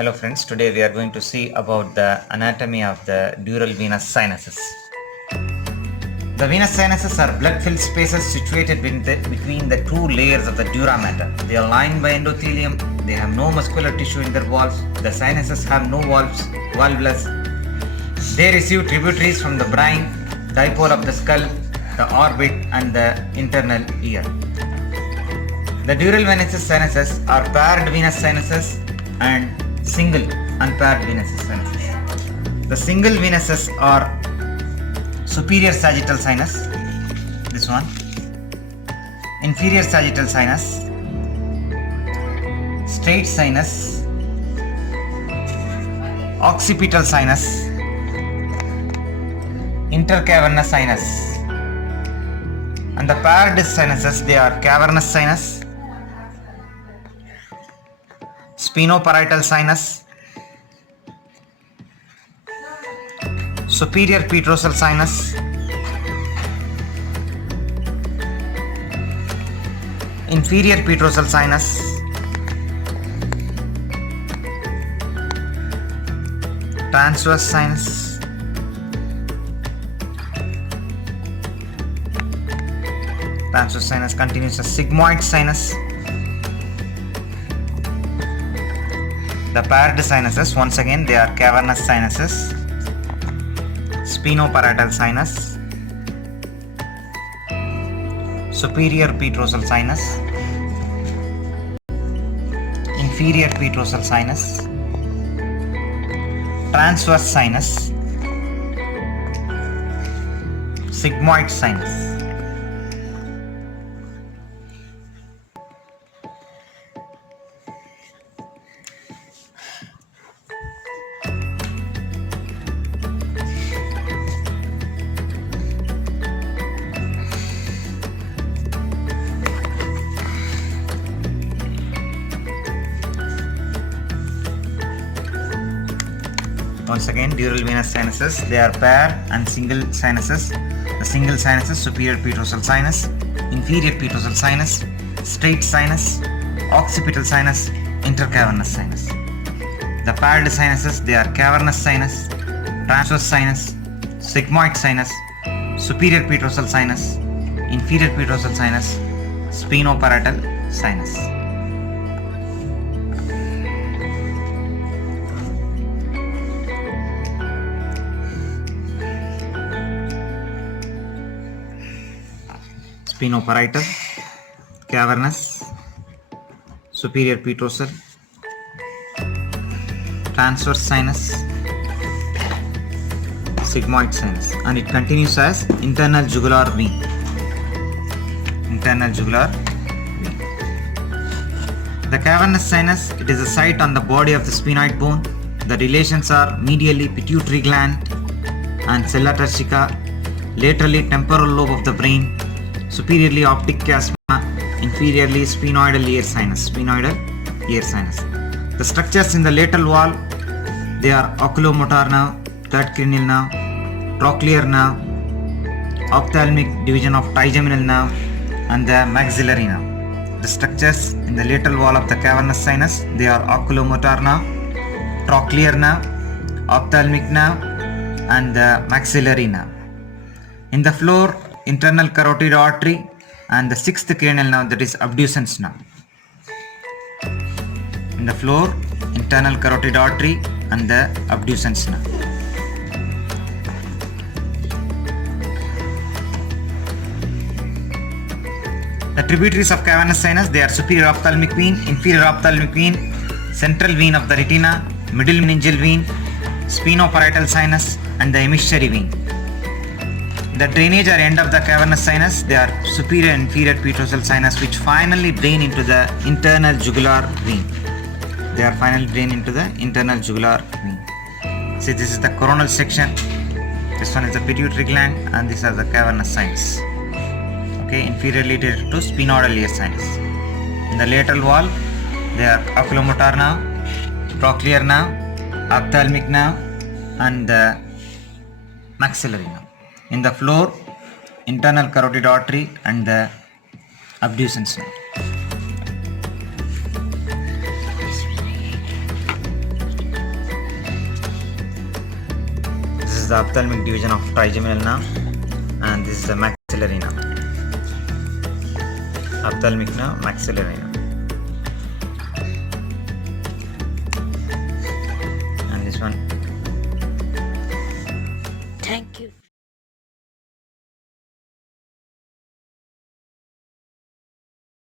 Hello friends, today we are going to see about the anatomy of the dural venous sinuses. The venous sinuses are blood-filled spaces situated between the two layers of the dura mater. They are lined by endothelium, they have no muscular tissue in their walls, the sinuses have no valvulus. They receive tributaries from the brain, dipole of the skull, the orbit and the internal ear. The dural venous sinuses are paired venous sinuses and single unpaired venous sinuses. The single venuses are superior sagittal sinus, this one, inferior sagittal sinus, straight sinus, occipital sinus, intercavernous sinus, and the paired sinuses, they are cavernous sinus, spinoparietal sinus, superior petrosal sinus, inferior petrosal sinus, transverse sinus, transverse sinus continues as sigmoid sinus. The paired sinuses, once again, they are cavernous sinuses, spinoparietal sinus, superior petrosal sinus, inferior petrosal sinus, transverse sinus, sigmoid sinus. Once again, dural venous sinuses, they are paired and single sinuses. The single sinus is superior petrosal sinus, inferior petrosal sinus, straight sinus, occipital sinus, intercavernous sinus. The paired sinuses, they are cavernous sinus, transverse sinus, sigmoid sinus, superior petrosal sinus, inferior petrosal sinus, spinoparietal sinus. Spinoparietal, cavernous, superior petrosal, transverse sinus, sigmoid sinus, and it continues as internal jugular vein. Internal jugular vein. The cavernous sinus, it is a site on the body of the sphenoid bone. The relations are medially pituitary gland and sella turcica, laterally temporal lobe of the brain, superiorly optic chiasma, inferiorly sphenoidal ear sinus. The structures in the lateral wall, they are oculomotor nerve, third cranial nerve, trochlear nerve, ophthalmic division of trigeminal nerve, and the maxillary nerve. The structures in the lateral wall of the cavernous sinus, they are oculomotor nerve, trochlear nerve, ophthalmic nerve, and the maxillary nerve. In the floor, internal carotid artery and the sixth cranial nerve, that is abducens nerve. In the floor, internal carotid artery and the abducens nerve. The tributaries of cavernous sinus, they are superior ophthalmic vein, inferior ophthalmic vein, central vein of the retina, middle meningeal vein, spinoparietal sinus, and the emissary vein. The drainage or end of the cavernous sinus, they are superior and inferior petrosal sinus, which finally drain into the internal jugular vein. They are finally drained into the internal jugular vein. See, this is the coronal section. This one is the pituitary gland, and these are the cavernous sinus. Okay, inferiorly related to sphenoidal ear sinus. In the lateral wall, they are oculomotor nerve, trochlear nerve, ophthalmic nerve, and the maxillary nerve. In the floor, internal carotid artery and the abducens nerve. the ophthalmic division of trigeminal nerve, and this is the maxillary nerve. Ophthalmic nerve, maxillary nerve, and this one. Thank you.